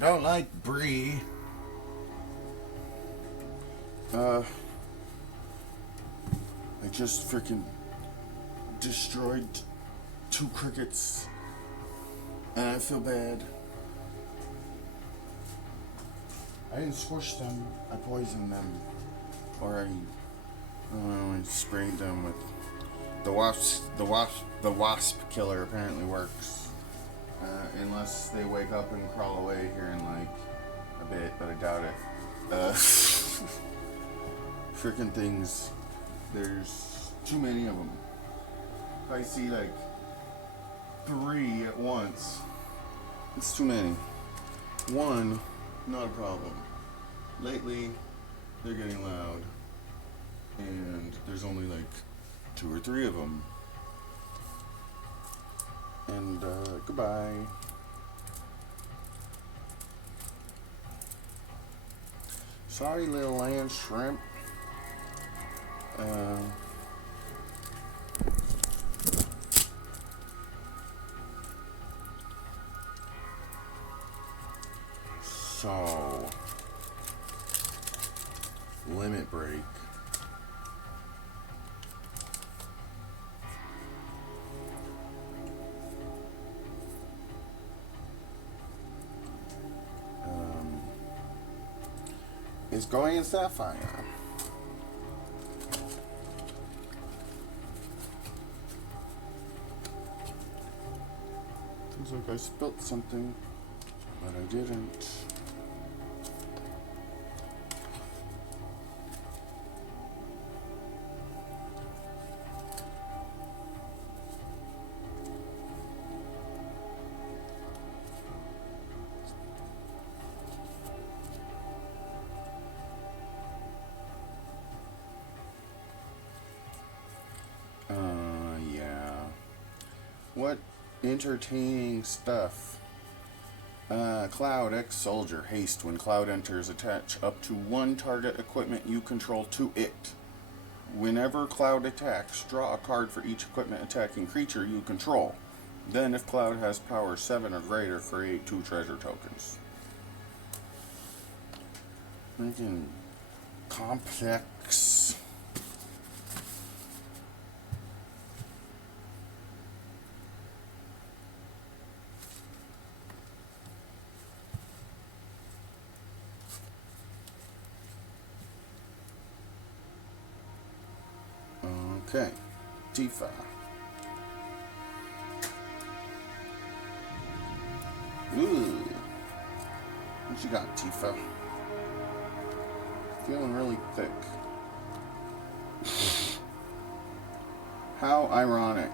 I don't like brea. I just freaking destroyed 2 crickets, and I feel bad. I didn't squish them. I poisoned them, or I sprayed them with the wasp. The wasp killer apparently works, unless they wake up and crawl away here in like a bit, but I doubt it. Freaking things. There's too many of them. If I see like 3 at once, it's too many. 1, not a problem. Lately, they're getting loud, and there's only like 2 or 3 of them. And goodbye. Sorry, little land shrimp. So, limit break. Is going in Sapphire. Feels like I spilt something, but I didn't. Yeah. What entertaining stuff. Cloud X Soldier Haste. When Cloud enters, attach up to 1 target equipment you control to it. Whenever Cloud attacks, draw a card for each equipment attacking creature you control. Then, if Cloud has power 7 or greater, create 2 treasure tokens. Freaking complex. Okay, Tifa. Ooh. What you got, Tifa? Feeling really thick. How ironic.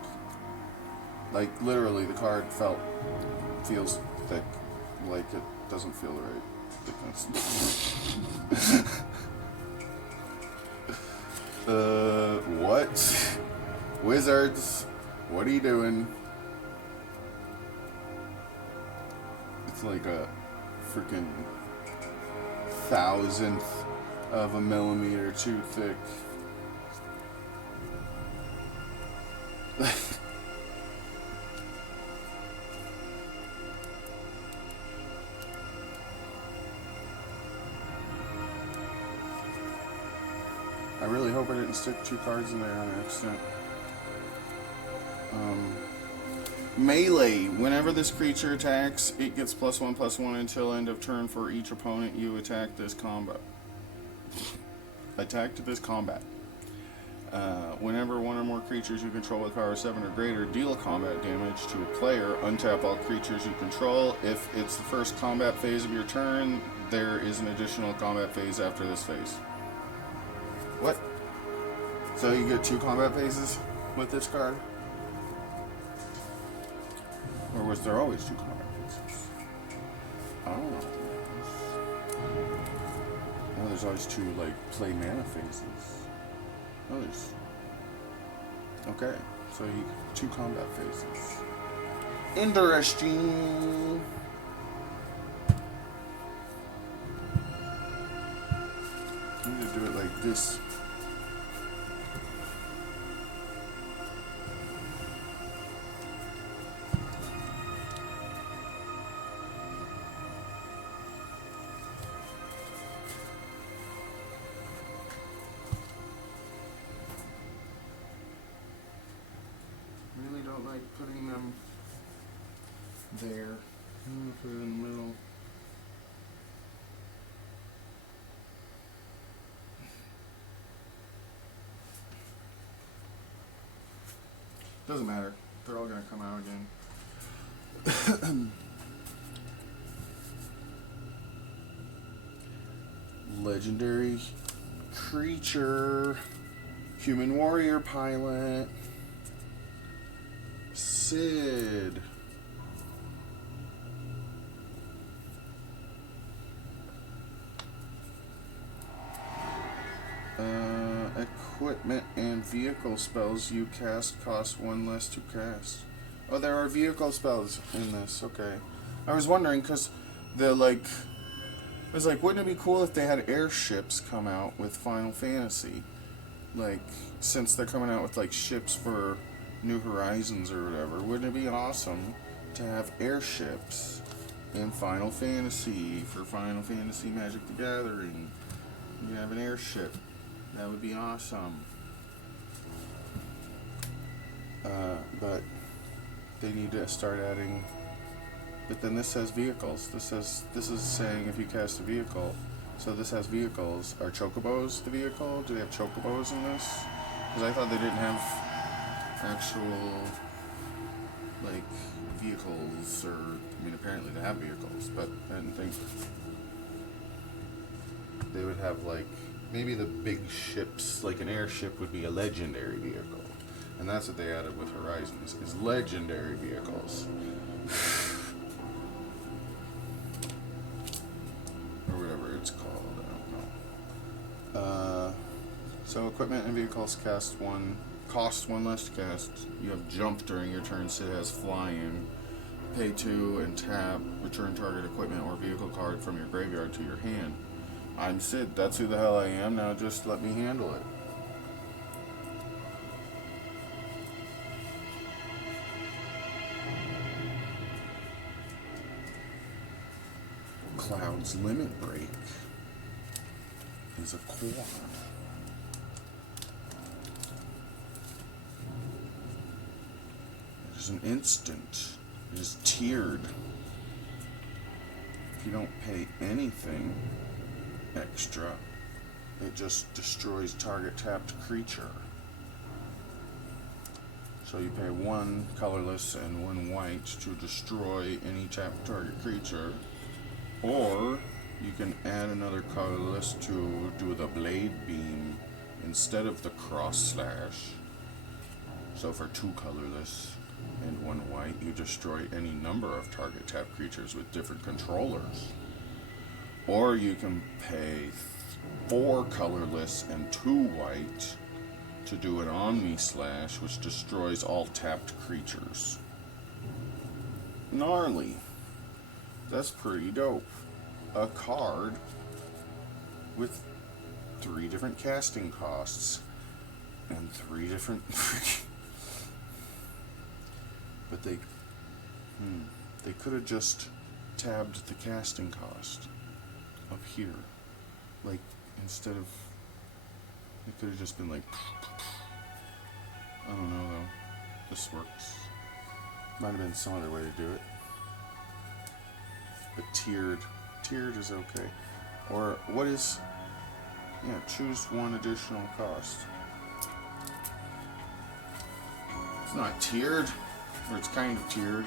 Like, literally, the card feels thick. Like, it doesn't feel right. What? Wizards, what are you doing? It's like a freaking 1,000th of a millimeter too thick. I really hope I didn't stick 2 cards in there on accident. Melee. Whenever this creature attacks, it gets +1/+1 until end of turn for each opponent you attack this combat. Whenever 1 or more creatures you control with power 7 or greater deal combat damage to a player, untap all creatures you control. If it's the first combat phase of your turn, there is an additional combat phase after this phase. What? So you get 2 combat phases with this card? Or was there always 2 combat phases? Oh. Oh, there's always 2, like, play mana phases. Oh, there's... Okay, so you get 2 combat phases. Interesting! I need to do it like this. putting them there. Put it in the middle. Doesn't matter. They're all gonna come out again. Legendary creature. Human warrior pilot. Sid. Equipment and vehicle spells you cast cost 1 less to cast. Oh, there are vehicle spells in this. Okay. I was wondering because I was like, wouldn't it be cool if they had airships come out with Final Fantasy? Like, since they're coming out with like ships for New Horizons or whatever, wouldn't it be awesome to have airships in Final Fantasy for Final Fantasy Magic the Gathering? You can have an airship. That would be awesome. But they need to start adding. But then this says vehicles. This is saying if you cast a vehicle. So this has vehicles. Are chocobos the vehicle? Do they have chocobos in this? Because I thought they didn't have actual like vehicles, or I mean apparently they have vehicles, but I didn't think they would have like maybe the big ships, like an airship would be a legendary vehicle. And that's what they added with Horizons, is legendary vehicles. Or whatever it's called, I don't know. So equipment and vehicles cost one less to cast. You have jump during your turn, so it has flying. Pay 2 and tap, return target equipment or vehicle card from your graveyard to your hand. I'm Sid, that's who the hell I am, now just let me handle it. Cloud's Limit Break is a core. It is an instant. It is tiered. If you don't pay anything extra, it just destroys target tapped creature. So you pay 1 colorless and 1 white to destroy any tapped target creature. Or you can add another colorless to do the blade beam instead of the cross slash. So for 2 colorless and 1 white, you destroy any number of target tap creatures with different controllers. Or you can pay 4 colorless and 2 white to do an Omni Slash, which destroys all tapped creatures. Gnarly. That's pretty dope. A card with 3 different casting costs and 3 different but they could have just tabbed the casting cost up here, like instead of, it could have just been like, I don't know though. This works. Might have been some other way to do it. But tiered is okay. Or what is, yeah, choose 1 additional cost. It's not tiered, or it's kind of tiered.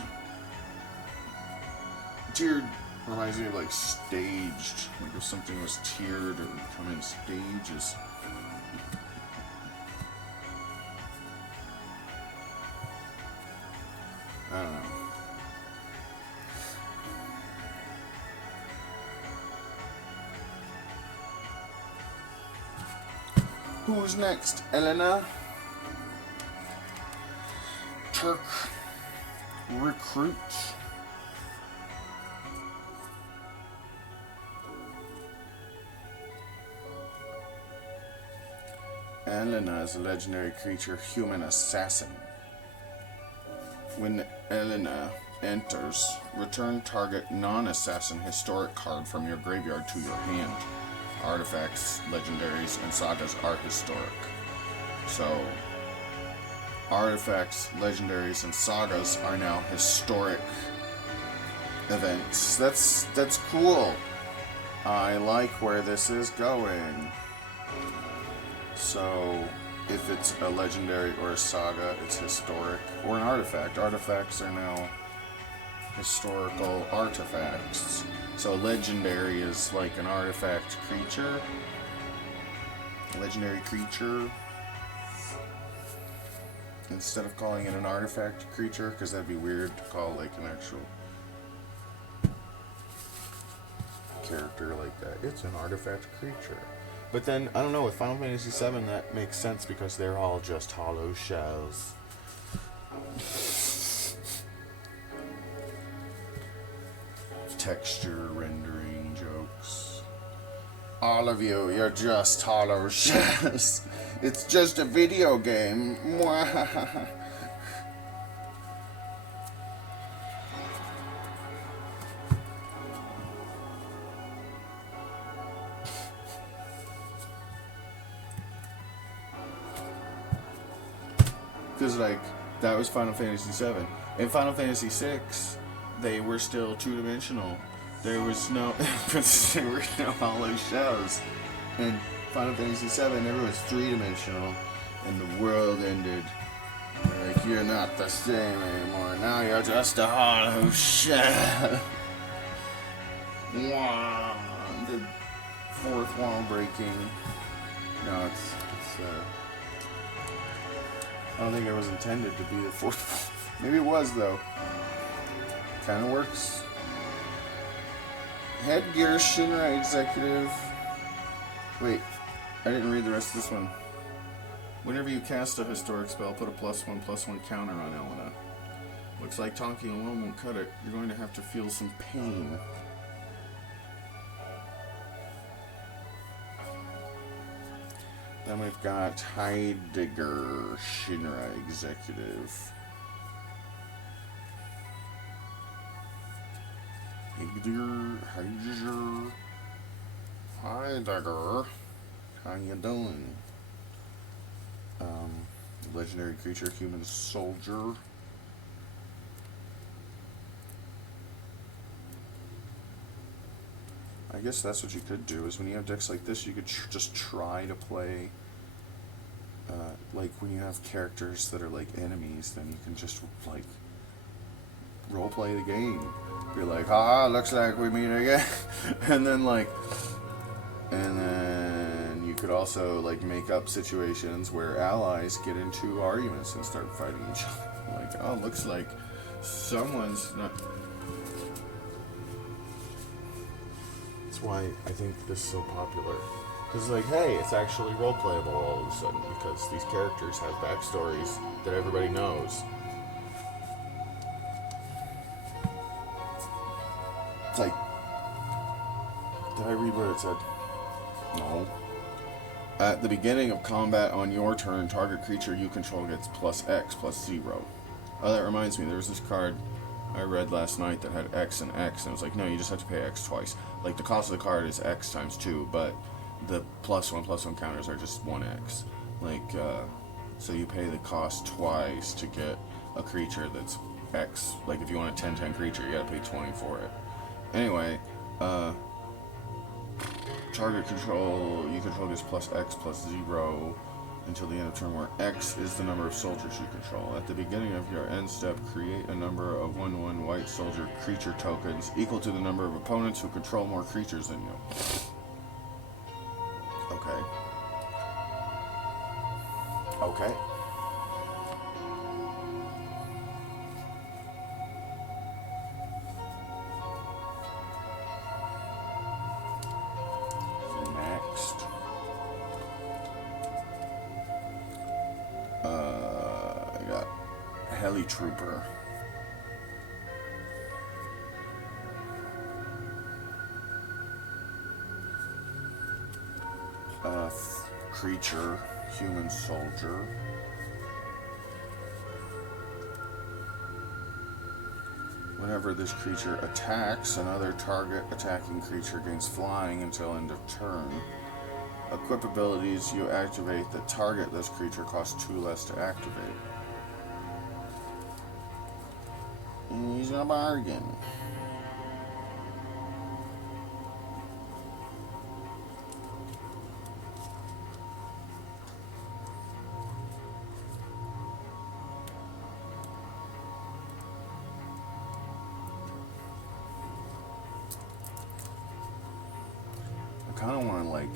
Tiered reminds me of like staged. Like if something was tiered, it would come in stages. I don't know. Who's next? Elena? Turk recruit. Elena is a legendary creature, human assassin. When Elena enters, return target non-assassin historic card from your graveyard to your hand. Artifacts, legendaries, and sagas are historic. So, artifacts, legendaries, and sagas are now historic events. That's cool. I like where this is going. So, if it's a legendary or a saga, it's historic. Or an artifact. Artifacts are now historical artifacts. So, legendary is like an artifact creature. Legendary creature. Instead of calling it an artifact creature, because that'd be weird to call like an actual character like that. It's an artifact creature. But then, I don't know, with Final Fantasy VII that makes sense because they're all just hollow shells. Texture rendering jokes. All of you, you're just hollow shells. It's just a video game. Because, like, that was Final Fantasy VII. In Final Fantasy VI, they were still two-dimensional. There was no... there were no hollow shells. In Final Fantasy VII, everyone was three-dimensional. And the world ended. They're like, you're not the same anymore. Now you're just a hollow shell. The fourth wall breaking. No, it's I don't think it was intended to be the fourth. Maybe it was, though. Kind of works. Headgear Shinra Executive. Wait, I didn't read the rest of this one. Whenever you cast a historic spell, put a +1/+1 counter on Elena. Looks like talking alone won't cut it. You're going to have to feel some pain. Then we've got Heidegger, Shinra Executive. Heidegger. How you doing? Legendary creature, human soldier. I guess that's what you could do, is when you have decks like this, you could just try to play, like when you have characters that are like enemies, then you can just like roleplay the game. Be like, haha, looks like we meet again. and then you could also like make up situations where allies get into arguments and start fighting each other. Like, oh, looks like someone's not... That's why I think this is so popular. Because, like, hey, it's actually role-playable all of a sudden, because these characters have backstories that everybody knows. It's like... Did I read what it said? No. At the beginning of combat on your turn, target creature you control gets +X/+0. Oh, that reminds me, there was this card I read last night that had X and X, and it was like, no, you just have to pay X twice. Like, the cost of the card is X times 2, but the +1/+1 counters are just 1X. Like, so you pay the cost twice to get a creature that's X. Like, if you want a 10/10 creature, you gotta pay 20 for it. Anyway, target control, you control gets +X/+0 until the end of turn, where X is the number of soldiers you control. At the beginning of your end step, create a number of 1/1 white soldier creature tokens equal to the number of opponents who control more creatures than you. Okay. Okay. Next. I got Heli Trooper. Creature, human soldier. Whenever this creature attacks, another target attacking creature gains flying until end of turn. Equip abilities you activate that target this creature cost 2 less to activate. He's a bargain. I kind of want to like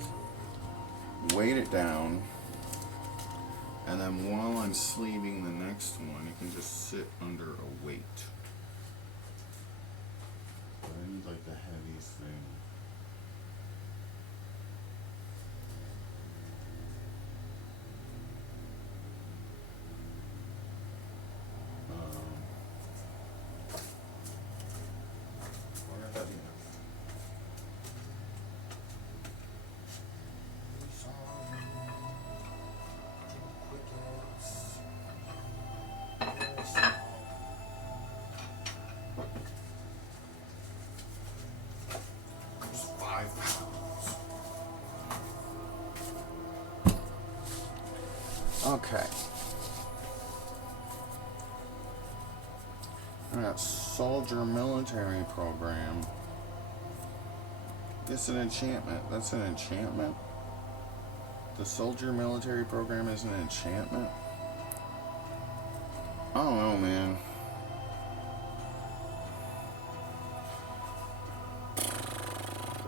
weight it down, and then while I'm sleeving the next one, it can just sit under a weight. But I need like the heaviest thing. Where are they? There's 5 pounds. Okay. Alright, soldier military program. It's an enchantment. That's an enchantment. The soldier military program is an enchantment. I don't know, man.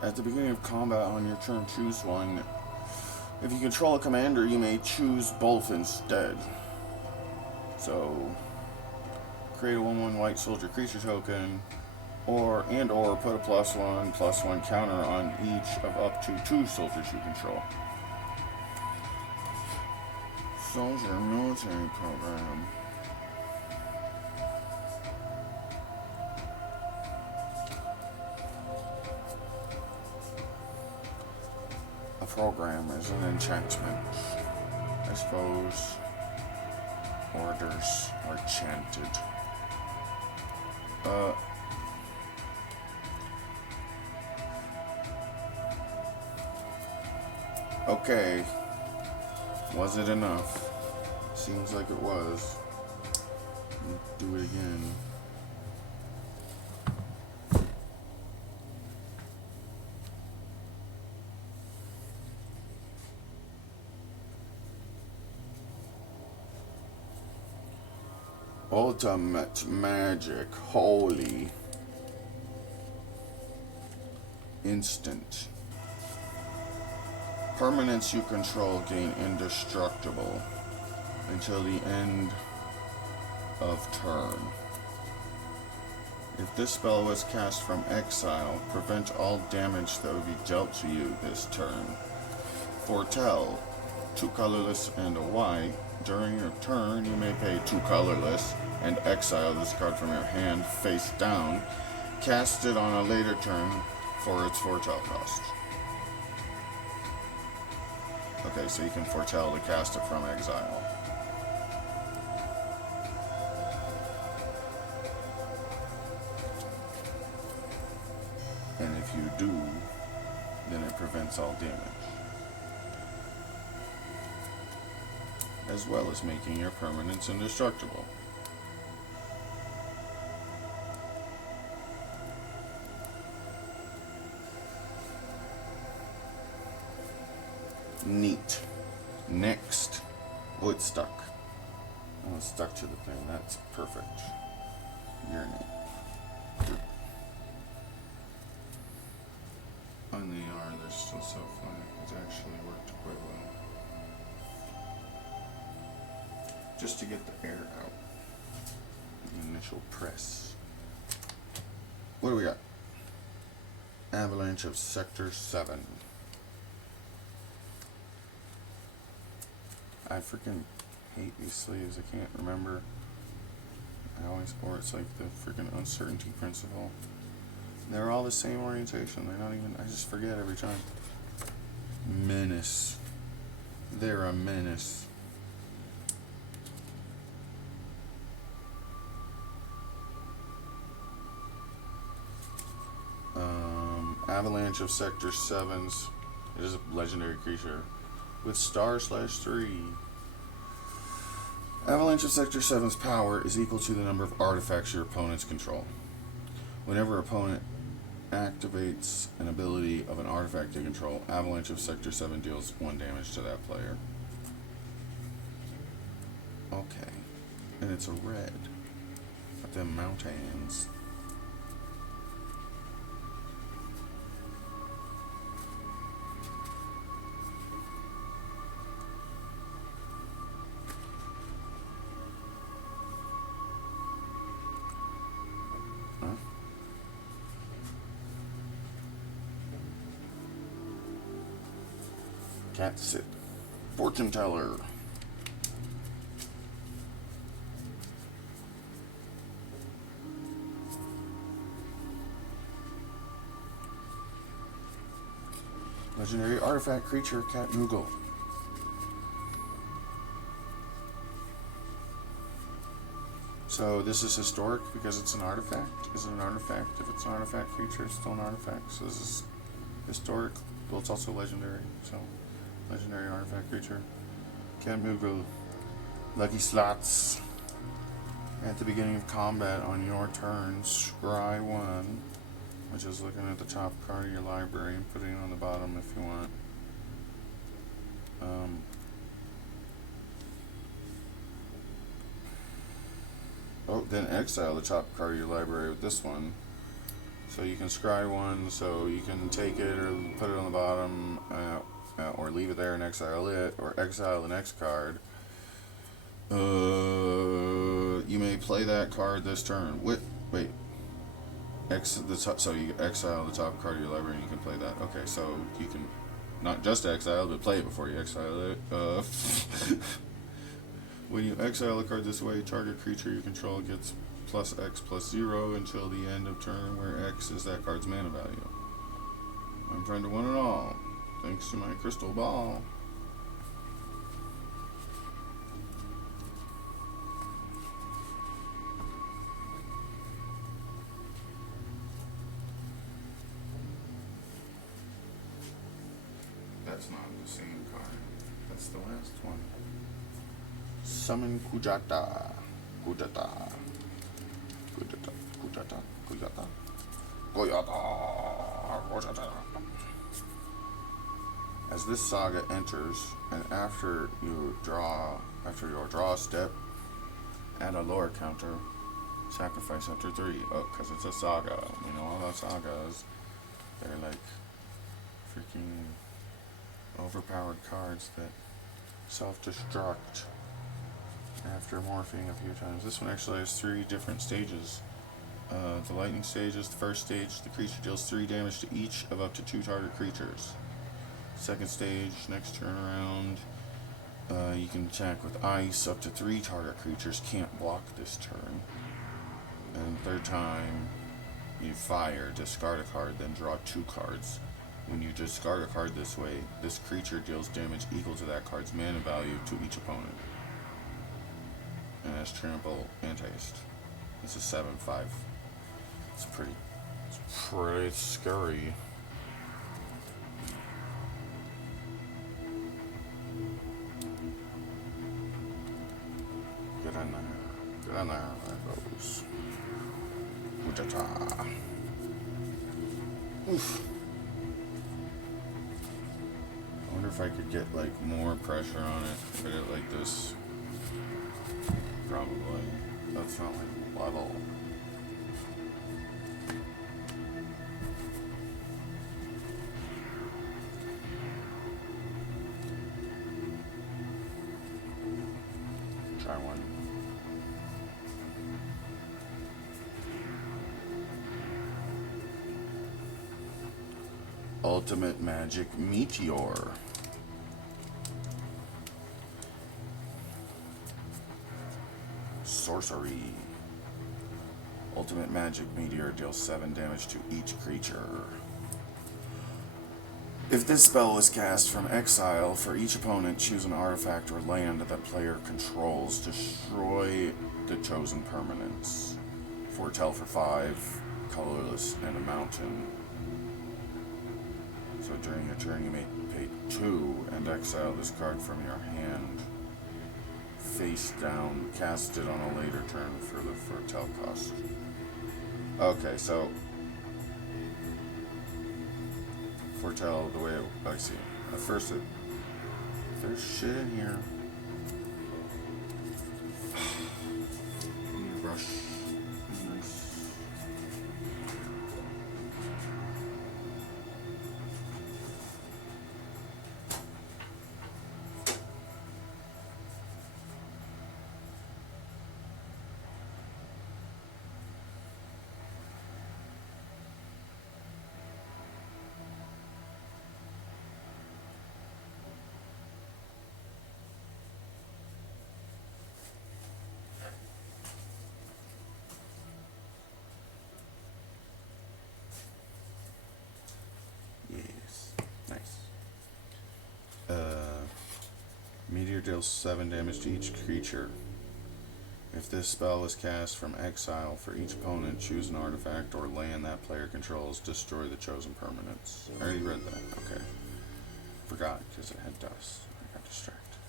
At the beginning of combat on your turn, choose one. If you control a commander, you may choose both instead. So, create a 1/1 white soldier creature token, or put a +1/+1 counter on each of up to 2 soldiers you control. Soldier military program. A program is an enchantment. I suppose orders are chanted. Okay. Was it enough? Seems like it was. Do it again. Ultimate magic, holy. Instant. Permanents you control gain indestructible until the end of turn. If this spell was cast from exile, prevent all damage that would be dealt to you this turn. Foretell, 2 colorless and a white. During your turn, you may pay 2 colorless and exile this card from your hand face down. Cast it on a later turn for its foretell cost. Okay, so you can foretell to cast it from exile. And if you do, then it prevents all damage, as well as making your permanents indestructible. Neat. Next. Oh, it's stuck. Oh, it's stuck to the thing. That's perfect. You're neat. On the yarn, they're still so fun. It's actually worked quite well. Just to get the air out. The initial press. What do we got? Avalanche of Sector 7. I freaking hate these sleeves. I can't remember. Or it's like the freaking uncertainty principle. They're all the same orientation. They're not even, I just forget every time. Menace. They're a menace. Avalanche of Sector 7s. It is a legendary creature with */3. Avalanche of Sector 7's power is equal to the number of artifacts your opponents control. Whenever opponent activates an ability of an artifact they control, Avalanche of Sector 7 deals 1 damage to that player. Okay. And it's a red. Got them mountains. Cat sit. Fortune teller. Legendary artifact creature Cat Moogle. So this is historic because it's an artifact. Is it an artifact? If it's an artifact creature, it's still an artifact. So this is historic. Well, it's also legendary. So legendary artifact creature. Cat Moogle. Lucky slots. At the beginning of combat on your turn, scry 1, which is looking at the top card of your library and putting it on the bottom if you want. Then exile the top card of your library with this one. So you can scry 1, so you can take it or put it on the bottom, or leave it there and exile it, or exile the next card. You may play that card this turn. Wait. So you exile the top card of your library and you can play that. Okay, so you can not just exile, but play it before you exile it. When you exile a card this way, target creature you control gets +X+0 until the end of turn, where X is that card's mana value. I'm friend of one and all, thanks to my crystal ball. That's not the same card. That's the last one. Summon Kujata. As this saga enters, and after your draw step, add a lore counter. Sacrifice after 3. Oh, because it's a saga. We know all about sagas. They're like freaking overpowered cards that self-destruct after morphing a few times. This one actually has 3 different stages. The lightning stage is the first stage. The creature deals 3 damage to each of up to 2 target creatures. Second stage, next turn around, you can attack with ice. Up to 3 target creatures can't block this turn. And third time, you fire, discard a card, then draw 2 cards. When you discard a card this way, this creature deals damage equal to that card's mana value to each opponent. And has trample and haste. This is 7/5. It's pretty scary. Get in there, there goes. Ujata. Oof. I wonder if I could get like more pressure on it if I did it like this. Probably. That's not like level. Try one. Ultimate Magic Meteor. Sorcery. Ultimate Magic Meteor deals 7 damage to each creature. If this spell is cast from exile, for each opponent, choose an artifact or land that player controls. Destroy the chosen permanents. Foretell for 5, colorless, and a mountain. So during your turn, you may pay 2 and exile this card from your hand. face down. Cast it on a later turn for the foretell cost. Okay, so foretell the way I see it. At first, there's shit in here. Need a brush. Nice. Meteor deals 7 damage to each creature. If this spell is cast from exile, for each opponent, choose an artifact or land that player controls. Destroy the chosen permanents. I already read that. Okay. Forgot because it had dust. I got distracted.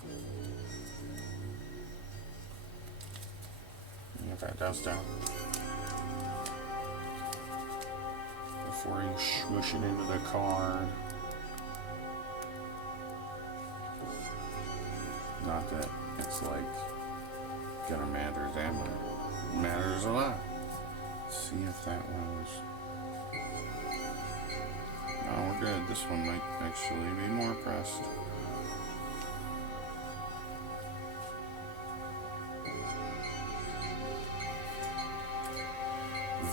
Get that dust out before you swoosh it into the card. Not that it's like gonna matter that much. Matters a lot. Let's see if that one's. No, we're good. This one might actually be more pressed.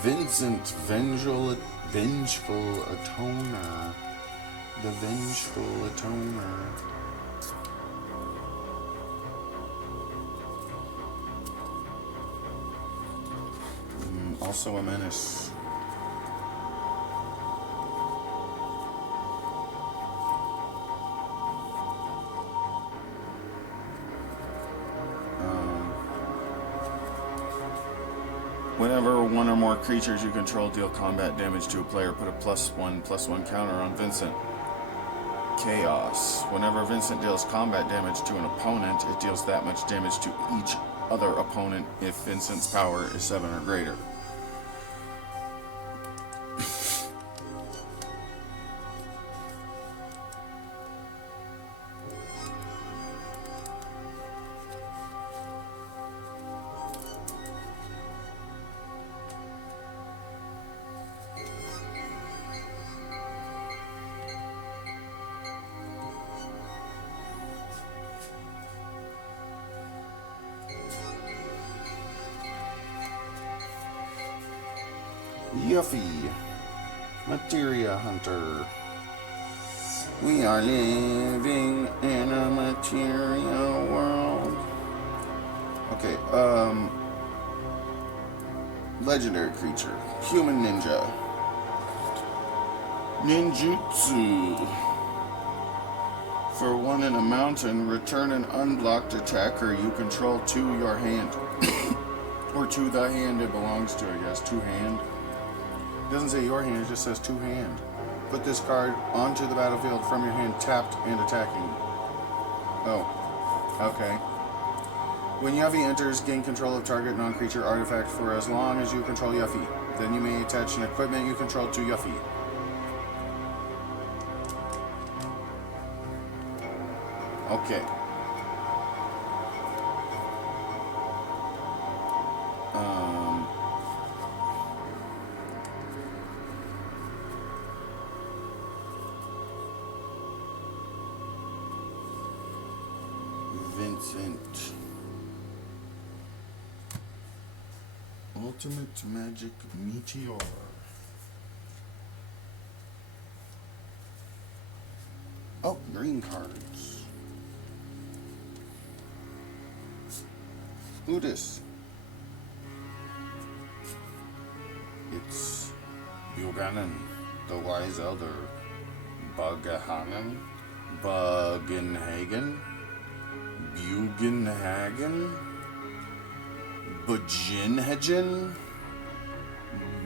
Vincent, Vengeful Atoner. The Vengeful Atoner. Also a menace. Whenever one or more creatures you control deal combat damage to a player, put a +1/+1 counter on Vincent. Chaos. Whenever Vincent deals combat damage to an opponent, it deals that much damage to each other opponent if Vincent's power is 7 or greater. Yuffie, Materia Hunter. We are living in a material world. Okay, legendary creature, human ninja. Ninjutsu. For 1 in a mountain, return an unblocked attacker you control to your hand. Or to the hand it belongs to, I guess. To hand. It doesn't say your hand, it just says to hand. Put this card onto the battlefield from your hand tapped and attacking. Oh, okay. When Yuffie enters, gain control of target non-creature artifact for as long as you control Yuffie. Then you may attach an equipment you control to Yuffie. Okay. Vincent. Ultimate Magic Meteor. Oh, green cards. Who this? It's Buchanan, the Wise Elder. Bugenhagen. Bujinhagen. Bugenagen.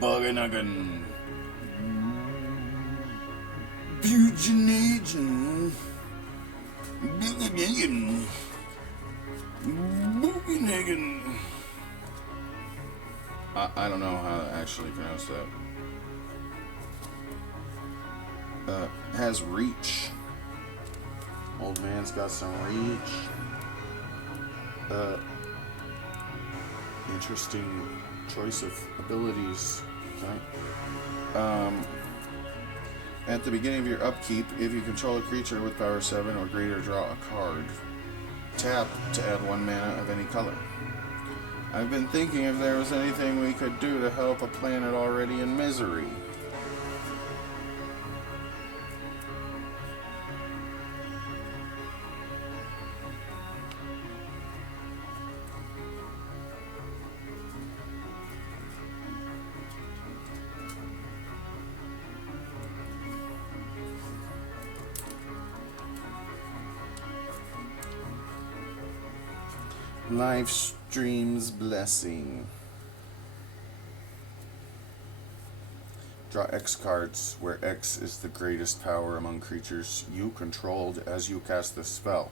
Bujinagen. Bugenagen. Copenhagen. I don't know how to actually pronounce that. Has reach. Old man's got some reach. Interesting choice of abilities. Okay. At the beginning of your upkeep, if you control a creature with power 7 or greater, draw a card. Tap to add 1 mana of any color. I've been thinking if there was anything we could do to help a planet already in misery. Live stream's blessing. Draw X cards, where X is the greatest power among creatures you controlled as you cast this spell.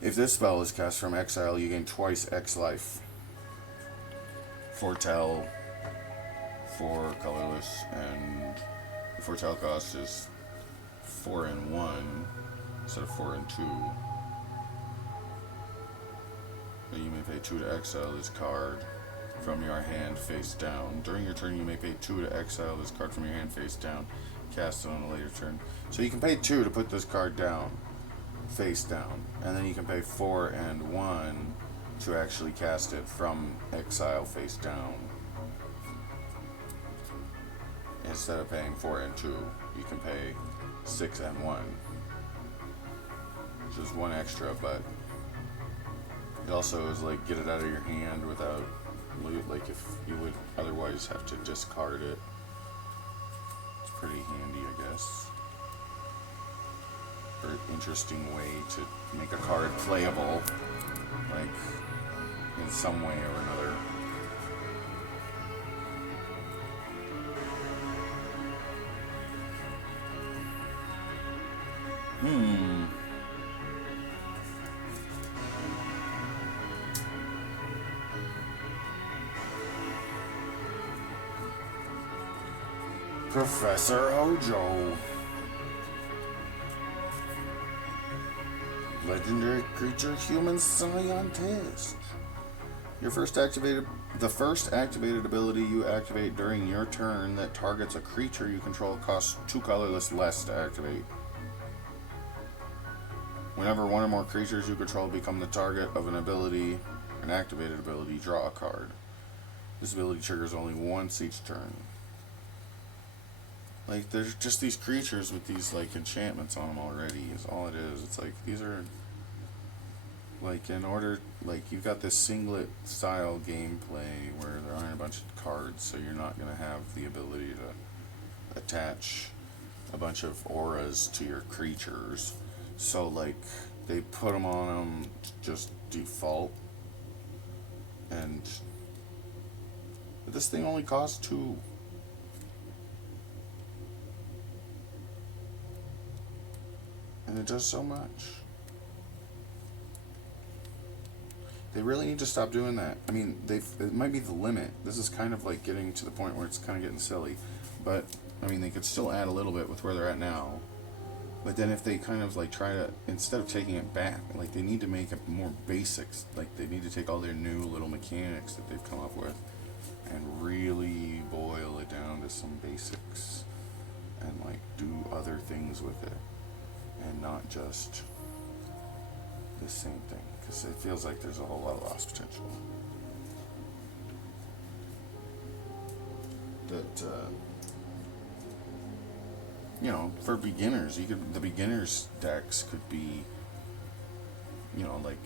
If this spell is cast from exile, you gain twice X life. Foretell, 4 colorless, and the foretell cost is 4 and 1 instead of 4 and 2. But you may pay 2 to exile this card from your hand face down. During your turn, you may pay 2 to exile this card from your hand face down. Cast it on a later turn. So you can pay 2 to put this card down, face down. And then you can pay 4 and 1 to actually cast it from exile face down. Instead of paying 4 and 2, you can pay 6 and 1. Which is 1 extra, but it also is like get it out of your hand without, like if you would otherwise have to discard it. It's pretty handy, I guess. Or an interesting way to make a card playable, like in some way or another. Professor Hojo. Legendary creature, human scientist. The first activated ability you activate during your turn that targets a creature you control costs 2 colorless less to activate. Whenever one or more creatures you control become the target of an activated ability, draw a card. This ability triggers only once each turn. Like, there's just these creatures with these, like, enchantments on them already, is all it is. It's like, these are, like, in order, like, you've got this singlet style gameplay where there aren't a bunch of cards, so you're not going to have the ability to attach a bunch of auras to your creatures. So, like, they put them on them just default. But this thing only costs 2. And it does so much. They really need to stop doing that. I mean, it might be the limit. This is kind of like getting to the point where it's kind of getting silly. But, I mean, they could still add a little bit with where they're at now. But then if they kind of like try to, instead of taking it back, like they need to make it more basics. Like they need to take all their new little mechanics that they've come up with and really boil it down to some basics. And like do other things with it. And not just the same thing, because it feels like there's a whole lot of lost potential. That for beginners, the beginners decks could be, like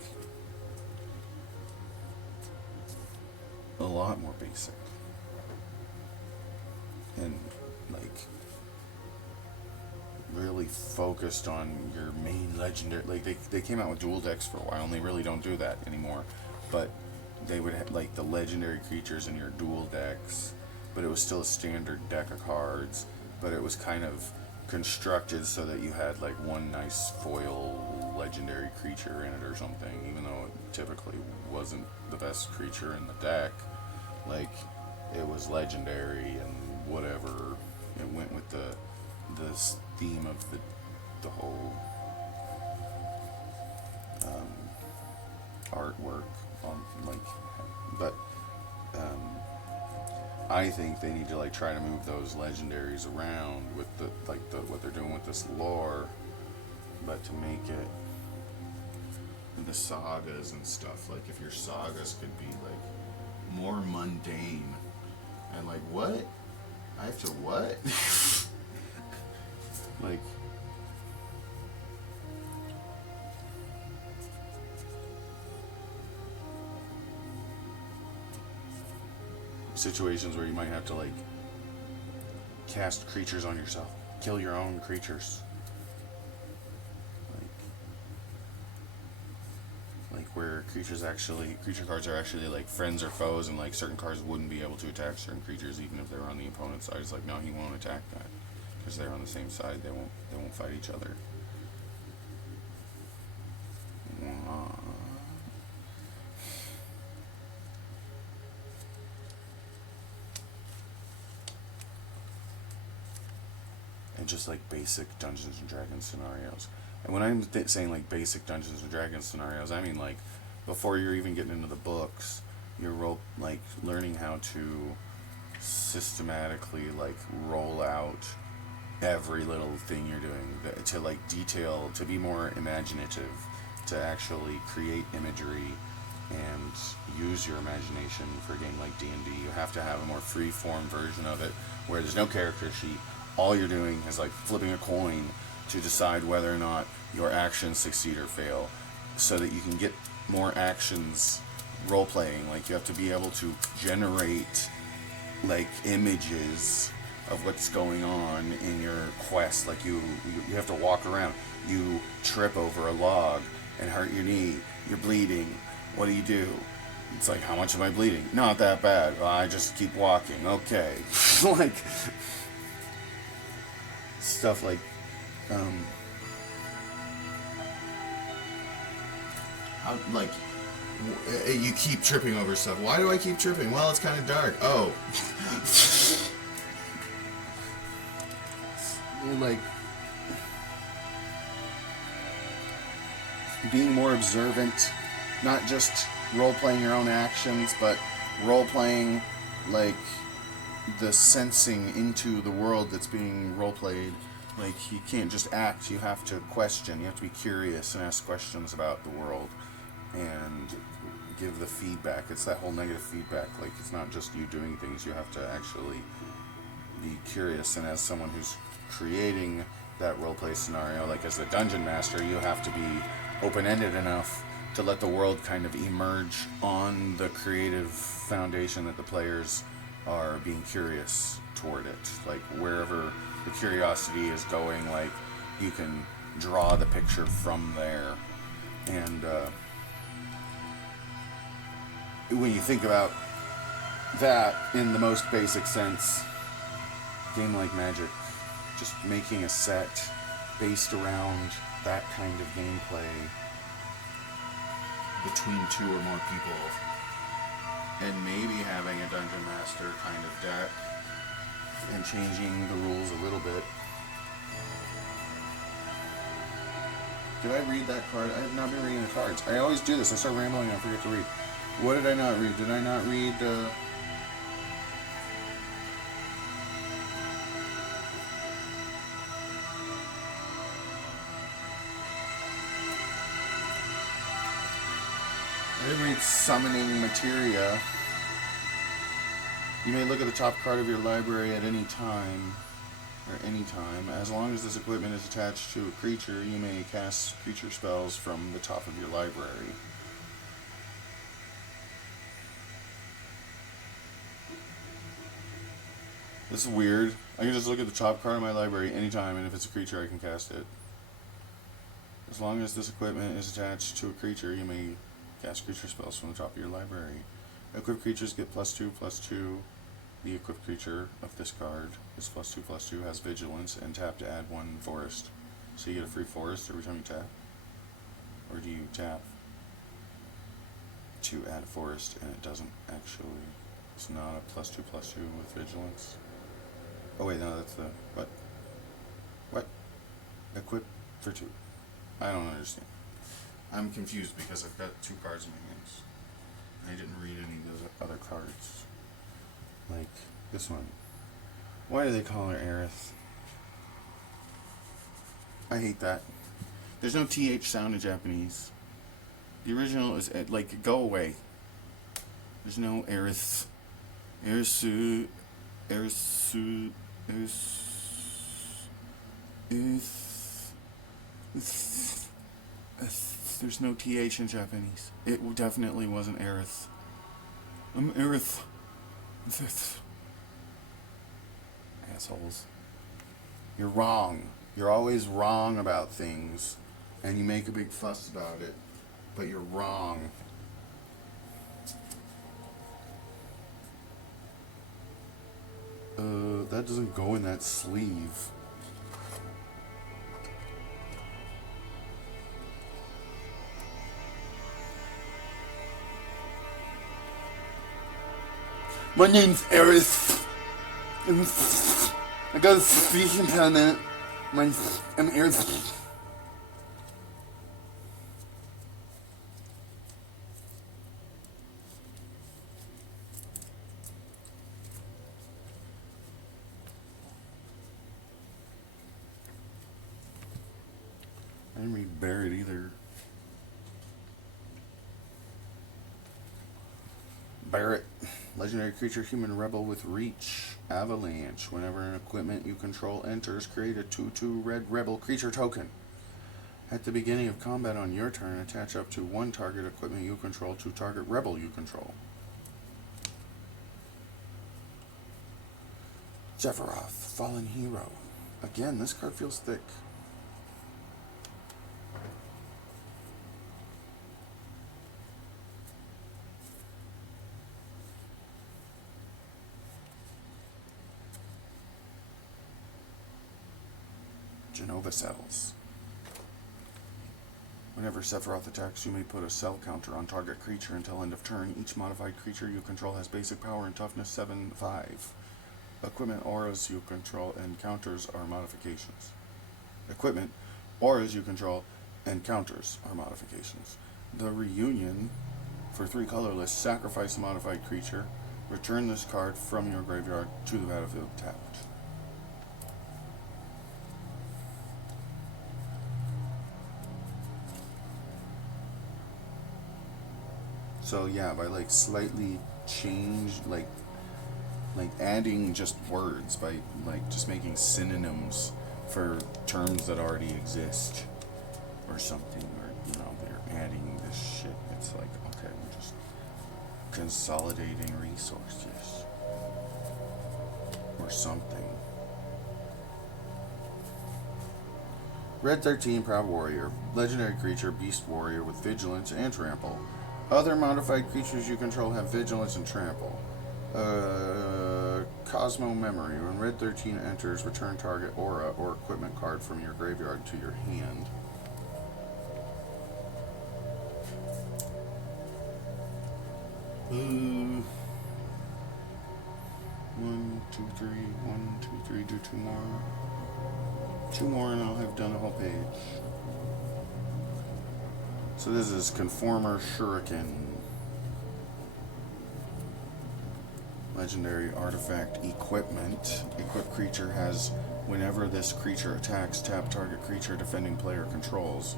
a lot more basic, and like really focused on your main legendary. Like they came out with dual decks for a while, and they really don't do that anymore. But they would have like the legendary creatures in your dual decks, but it was still a standard deck of cards. But it was kind of constructed so that you had like one nice foil legendary creature in it or something, even though it typically wasn't the best creature in the deck. Like, it was legendary and whatever. It went with this theme of the whole artwork on, like, but I think they need to like try to move those legendaries around with what they're doing with this lore, but to make it the sagas and stuff, like if your sagas could be like more mundane and like, what? I have to what? Like, situations where you might have to like cast creatures on yourself, kill your own creatures, like where creature cards are actually like friends or foes, and like certain cards wouldn't be able to attack certain creatures even if they're on the opponent's side. It's like, no, he won't attack that because they're on the same side. They won't fight each other. And just like basic Dungeons and Dragons scenarios. And when I'm saying like basic Dungeons and Dragons scenarios, I mean like before you're even getting into the books, you're like learning how to systematically like roll out every little thing you're doing, to like detail, to be more imaginative, to actually create imagery and use your imagination for a game like D&D. You have to have a more free-form version of it where there's no character sheet. All you're doing is like flipping a coin to decide whether or not your actions succeed or fail, so that you can get more actions role-playing. Like, you have to be able to generate like images of what's going on in your quest. Like you have to walk around, you trip over a log and hurt your knee, you're bleeding, what do? It's like, how much am I bleeding? Not that bad. Well, I just keep walking. Okay. Like stuff like like you keep tripping over stuff. Why do I keep tripping? Well, it's kind of dark. Oh. Like being more observant, not just role-playing your own actions, but role-playing like the sensing into the world that's being role-played. Like, you can't just act, you have to question, you have to be curious and ask questions about the world and give the feedback. It's that whole negative feedback. Like, it's not just you doing things, you have to actually be curious. And as someone who's creating that role-play scenario, like as the dungeon master, you have to be open-ended enough to let the world kind of emerge on the creative foundation that the players are being curious toward it. Like, wherever the curiosity is going, like, you can draw the picture from there. And when you think about that in the most basic sense, a game like Magic, just making a set based around that kind of gameplay between two or more people, and maybe having a dungeon master kind of deck and changing the rules a little bit. Did I read that card? I have not been reading the cards. I always do this. I start rambling and I forget to read. What did I not read? Did I not read I didn't read Summoning Materia. You may look at the top card of your library at any time, As long as this equipment is attached to a creature, you may cast creature spells from the top of your library. This is weird. I can just look at the top card of my library anytime, and if it's a creature, I can cast it. As long as this equipment is attached to a creature, you may cast creature spells from the top of your library. Equipped creatures get +2/+2. The equipped creature of this card is +2/+2, has vigilance, and tap to add 1 forest. So you get a free forest every time you tap. you tap to add forest, and it doesn't actually. It's not a +2/+2 with vigilance. Oh wait, no, that's the what? What? Equip for 2. I don't understand. I'm confused because I've got 2 cards in my hands. I didn't read any of those other cards. Like this one. Why do they call her Aerith? I hate that. There's no TH sound in Japanese. The original is like, go away. There's no Aerith. Erisu. Erisu. There's no TH in Japanese. It definitely wasn't Aerith. I'm Aerith. Assholes. You're wrong. You're always wrong about things. And you make a big fuss about it. But you're wrong. That doesn't go in that sleeve. My name's Aerith. I got a speech impediment. I'm Aerith. I didn't read Barrett either. Barrett, legendary creature, human rebel with reach, avalanche. Whenever an equipment you control enters, create a 2/2 red rebel creature token. At the beginning of combat on your turn, attach up to 1 target equipment you control to target rebel you control. Sephiroth, fallen hero. Again, this card feels thick. Genova cells. Whenever Sephiroth attacks, you may put a cell counter on target creature until end of turn. Each modified creature you control has basic power and toughness 7/5. Equipment, auras you control, and counters are modifications. Equipment, auras you control, and counters are modifications. The reunion, for 3 colorless, sacrifice a modified creature. Return this card from your graveyard to the battlefield tapped. So yeah, by like slightly change, like adding just words, by like just making synonyms for terms that already exist or something, or they're adding this shit. It's like, okay, we're just consolidating resources or something. Red 13, Proud Warrior, legendary creature, beast warrior with vigilance and trample. Other modified creatures you control have vigilance and trample. Cosmo Memory. When Red 13 enters, return target aura or equipment card from your graveyard to your hand. One, two, three. 1, 2, 3. Do 2 more. 2 more and I'll have done a whole page. So this is Conformer Shuriken. Legendary artifact equipment. Equipped creature has, whenever this creature attacks, tap target creature defending player controls.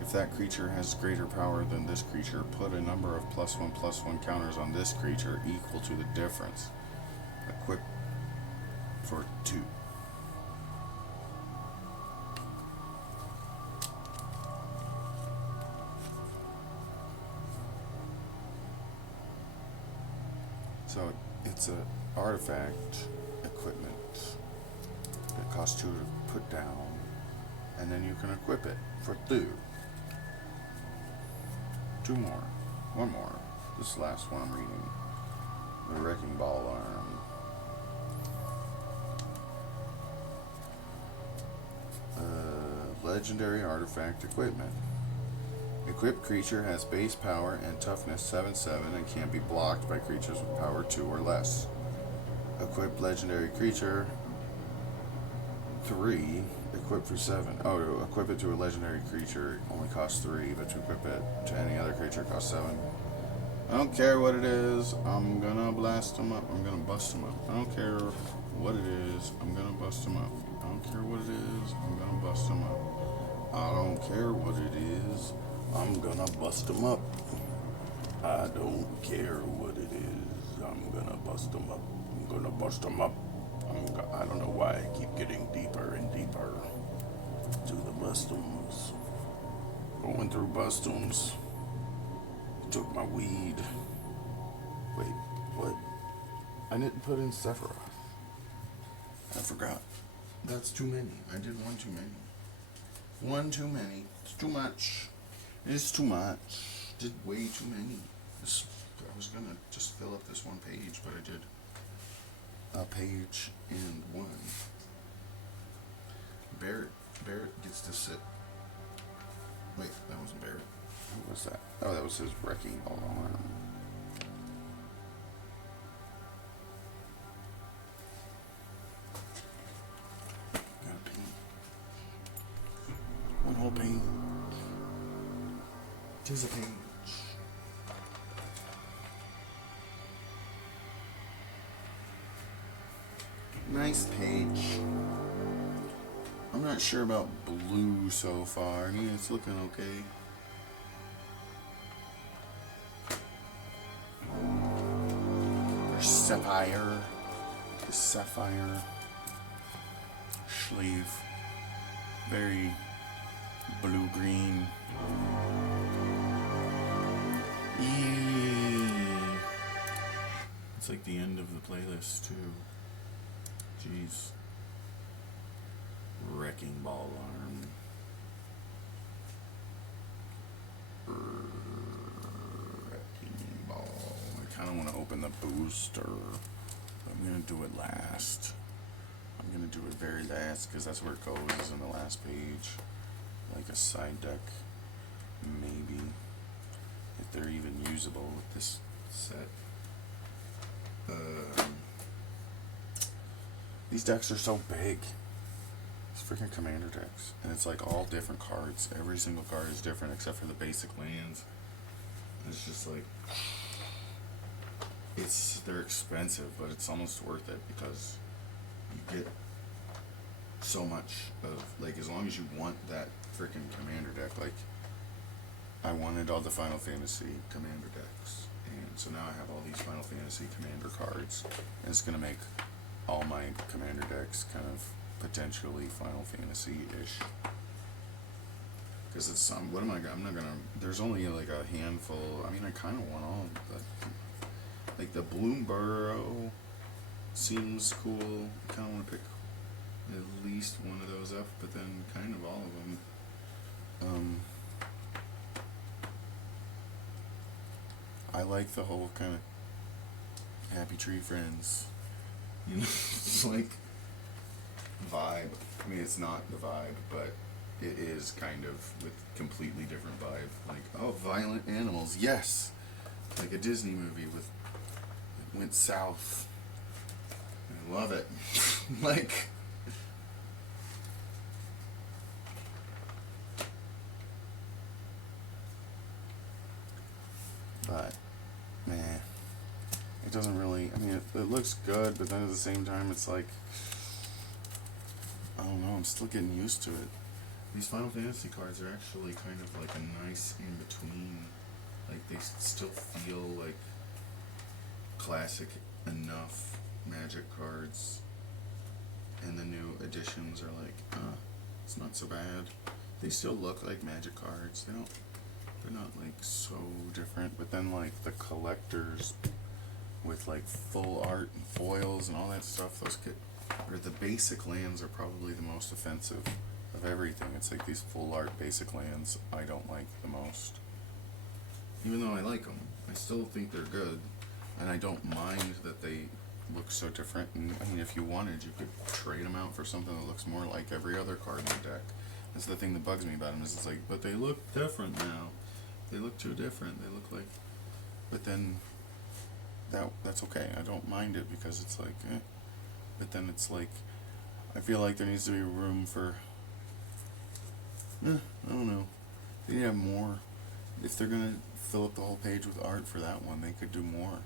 If that creature has greater power than this creature, put a number of +1/+1 counters on this creature equal to the difference. Equip for 2. So it's an artifact equipment that costs 2 to put down, and then you can equip it for 2. 2 more. 1 more. This last one I'm reading. The Wrecking Ball Arm. Legendary artifact equipment. Equipped creature has base power and toughness 7/7 and can be blocked by creatures with power 2 or less. Equipped legendary creature 3, equipped for 7. Oh, to equip it to a legendary creature only costs 3, but to equip it to any other creature costs 7. I don't care what it is, I'm gonna blast them up. I'm gonna bust them up. I don't care what it is, I'm gonna bust them up. I don't care what it is, I'm gonna bust them up. I don't care what it is, I'm gonna bust them up. I don't care what it is, I'm gonna bust them up. I'm gonna bust them up. I don't know why I keep getting deeper and deeper to the bustums. Going through bustums. Took my weed. Wait, what? I didn't put in Sephiroth. I forgot. That's too many. I did one too many. One too many. It's too much. It's too much. Did way too many. I was gonna just fill up this one page, but I did a page and one. Barrett gets to sit. Wait, that wasn't Barrett. Who was that? Oh, that was his wrecking ball arm. Gotta paint. One whole page. Tis a page. Nice page. I'm not sure about blue so far. I mean, it's looking okay. Sapphire, the sapphire sleeve, very blue-green. It's like the end of the playlist too. Jeez. Wrecking ball arm. I kind of want to open the booster, but I'm going to do it last. I'm going to do it very last because that's where it goes, is in the last page. Like a side deck, maybe. If they're even usable with this set. These decks are so big. It's freaking commander decks. And it's like all different cards. Every single card is different except for the basic lands. It's just like... they're expensive, but it's almost worth it because you get so much of, like, as long as you want that freaking commander deck. Like, I wanted all the Final Fantasy commander decks, and so now I have all these Final Fantasy commander cards, and it's gonna make all my commander decks kind of potentially Final Fantasy-ish. Because it's what am I gonna, I'm not gonna, there's only like a handful. I mean, I kind of want all the, like the Bloom Burrow seems cool. I kind of want to pick at least one of those up, but then kind of all of them. I like the whole kind of Happy Tree Friends, you know, it's like vibe. I mean, it's not the vibe, but it is kind of with completely different vibe. Like, oh, violent animals, yes, like a Disney movie with it went south. I love it. Like, but man, it doesn't really. I mean, it looks good, but then at the same time, it's like, I don't know. I'm still getting used to it. These Final Fantasy cards are actually kind of like a nice in between. Like, they still feel like classic enough Magic cards, and the new editions are like, it's not so bad. They still look like Magic cards. They're not like so different. But then like the collectors with like full art and foils and all that stuff, or the basic lands are probably the most offensive of everything. It's like these full art basic lands I don't like the most. Even though I like them, I still think they're good, and I don't mind that they look so different. And I mean, if you wanted, you could trade them out for something that looks more like every other card in the deck. That's the thing that bugs me about them, is it's like, but they look different now. They look too different. They look like, but then that's okay. I don't mind it because it's like, but then it's like, I feel like there needs to be room for, I don't know. They need to have more. If they're gonna fill up the whole page with art for that one, they could do more.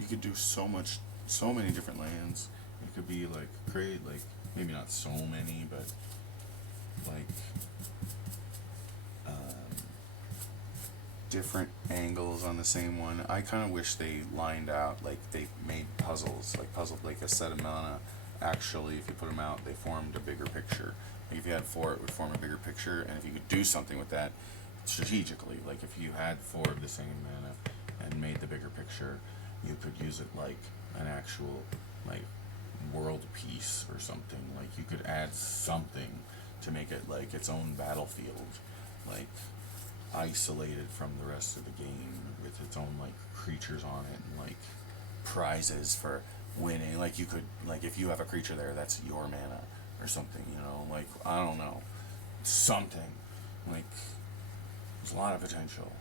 You could do so much, so many different lands. It could be like create like maybe not so many, but like different angles on the same one. I kind of wish they lined out like they made puzzles, like a set of mana. Actually, if you put them out, they formed a bigger picture. Like if you had four, it would form a bigger picture, and if you could do something with that strategically, like if you had four of the same mana and made the bigger picture, you could use it like an actual like world piece or something. Like you could add something to make it like its own battlefield, like isolated from the rest of the game with its own like creatures on it and like prizes for winning. Like you could like if you have a creature there that's your mana or something, you know, like I don't know. Something. Like there's a lot of potential.